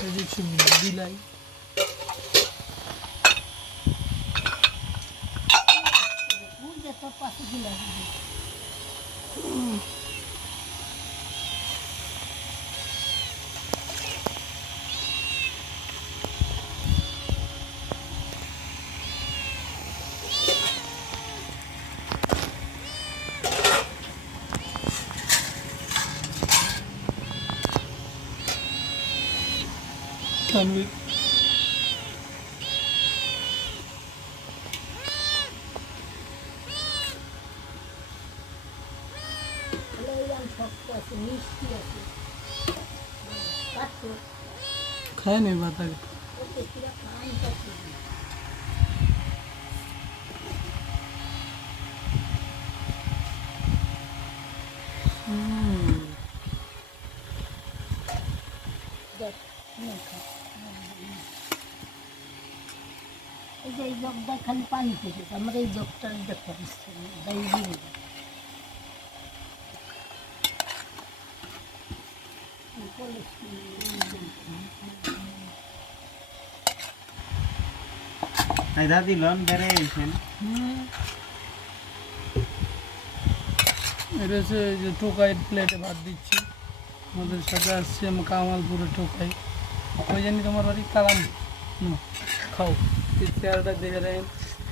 এই যে বিলাই তানভীর খায় নি ভাত আগে এই যে এই জগটা খালি পানি থেকে আমার এই জগটার দেখতে পাচ্ছি দাদি লন বেড়ে গেছেন এটা হচ্ছে যে টোকাই প্লেটে ভাত দিচ্ছি আমাদের সাথে আসছে কামালপুরে টোকাই ওই জন্য তোমার বাড়ি কালাম খাও এই চেয়ারটা দেখে দেন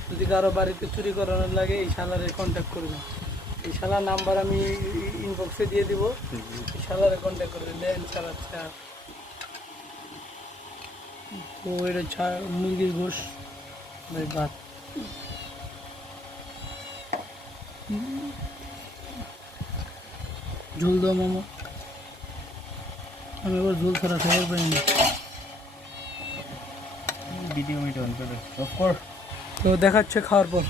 যদি কারো বাড়িতে চুরি করানোর লাগে এই শালারে কন্ট্যাক্ট করবেন এই শালার নাম্বার আমি ইনবক্সে দিয়ে দিব এই শালারে কন্ট্যাক্ট করবেন দেন শালার চেয়ার তো এটা মুরগির গোশ ভাই ভাত ঝোল দাও মামা আমি এবার ঝোল ছাড়া খাবার পাই না ভিডিও মিট অন করে অফ কোর্স তো দেখাচ্ছে খাওয়ার পর